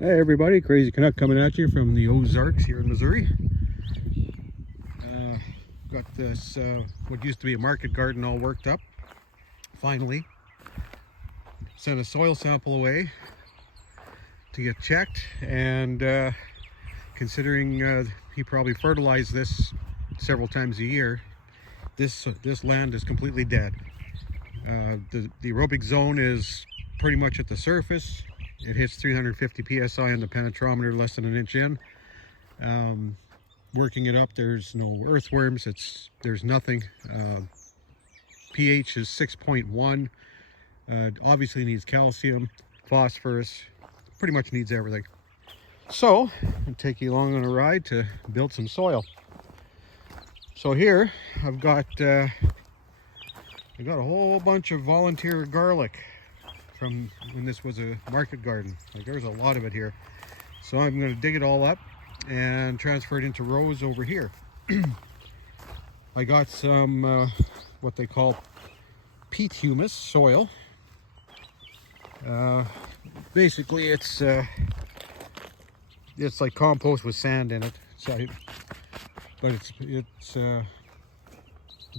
Hey everybody, Crazy Canuck coming at you from the Ozarks here in Missouri. Got this, what used to be a market garden all worked up. Finally, sent a soil sample away to get checked, and considering he probably fertilized this several times a year, this land is completely dead. The aerobic zone is pretty much at the surface. It hits 350 psi on the penetrometer, less than an inch in. Working it up, there's no earthworms. There's nothing. pH is 6.1. Obviously needs calcium, phosphorus. Pretty much needs everything. So I'll take you along on a ride to build some soil. So here I've got a whole bunch of volunteer garlic from when this was a market garden. Like, there's a lot of it here. So I'm going to dig it all up and transfer it into rows over here. I got some what they call peat humus soil. Basically it's like compost with sand in it. But it's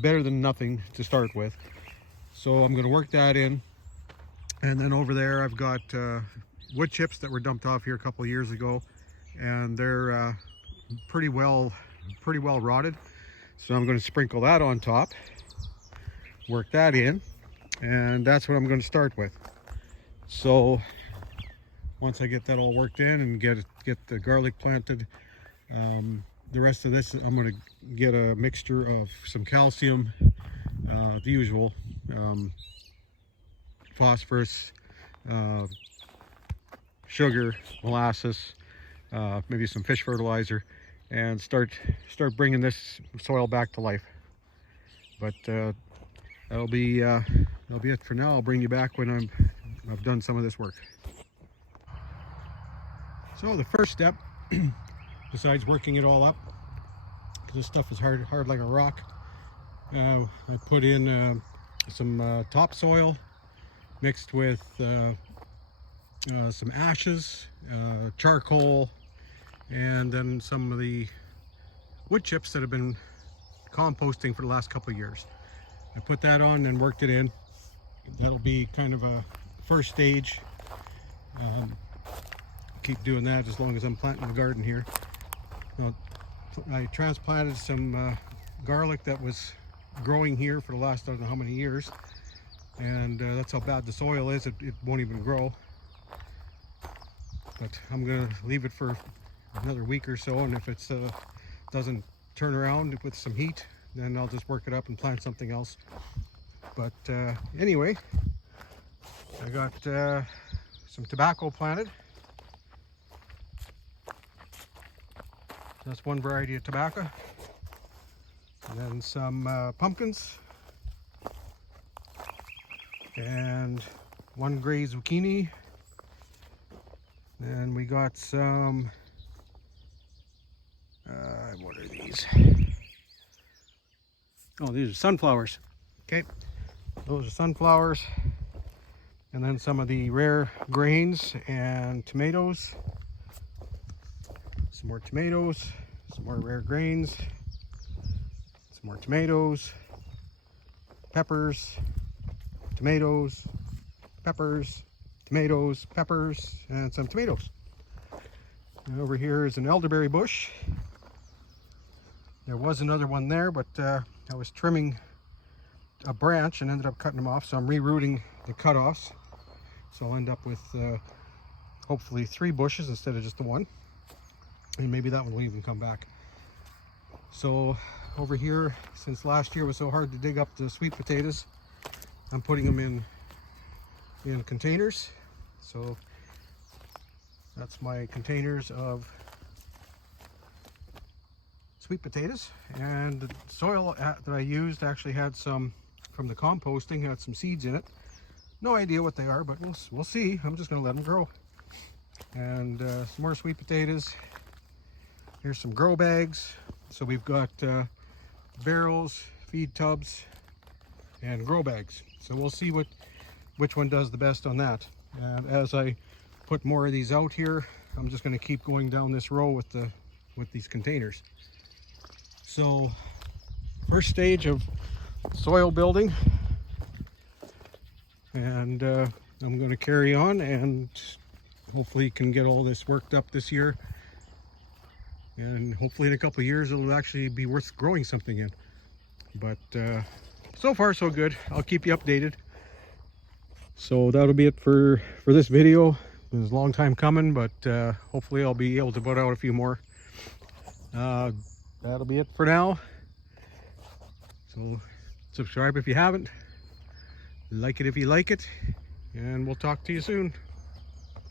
better than nothing to start with. So I'm going to work that in. And then over there I've got wood chips that were dumped off here a couple of years ago, and they're pretty well rotted. So I'm going to sprinkle that on top, work that in, and that's what I'm going to start with. So once I get that all worked in and get the garlic planted, the rest of this I'm going to get a mixture of some calcium, the usual, phosphorus, sugar, molasses, maybe some fish fertilizer, and start bringing this soil back to life. But that'll be it for now. I'll bring you back when I've done some of this work. So the first step, besides working it all up, because this stuff is hard like a rock, I put in some topsoil mixed with some ashes, charcoal, and then some of the wood chips that have been composting for the last couple of years. I put that on and worked it in. That'll be kind of a first stage. Keep doing that as long as I'm planting the garden here. Now, I transplanted some garlic that was growing here for the last I don't know how many years. And that's how bad the soil is. It won't even grow. But I'm gonna leave it for another week or so, and if it doesn't turn around with some heat, then I'll just work it up and plant something else. But anyway, I got some tobacco planted. That's one variety of tobacco. And then some pumpkins. And one gray zucchini, and we got some what are these? Oh, these are sunflowers. Okay, those are sunflowers. And then some of the rare grains and tomatoes, some more tomatoes, some more rare grains, some more tomatoes, peppers, tomatoes, peppers, tomatoes, peppers, and some tomatoes. And over here is an elderberry bush. There was another one there, but I was trimming a branch and ended up cutting them off, so I'm rerouting the cutoffs. So I'll end up with hopefully 3 bushes instead of just the one. And maybe that one will even come back. So over here, since last year it was so hard to dig up the sweet potatoes, I'm putting them in containers. So that's my containers of sweet potatoes. And the soil that I used actually had some from the composting, had some seeds in it. No idea what they are, but we'll see. I'm just going to let them grow. And some more sweet potatoes. Here's some grow bags. So we've got barrels, feed tubs, and grow bags. So we'll see which one does the best on that. And as I put more of these out here, I'm just going to keep going down this row with these containers. So first stage of soil building, and I'm going to carry on and hopefully can get all this worked up this year, and hopefully in a couple of years it'll actually be worth growing something in. But so far so good. I'll keep you updated. So that'll be it for this video. It was a long time coming, but hopefully I'll be able to put out a few more. That'll be it for now. So subscribe if you haven't, like it if you like it, and we'll talk to you soon.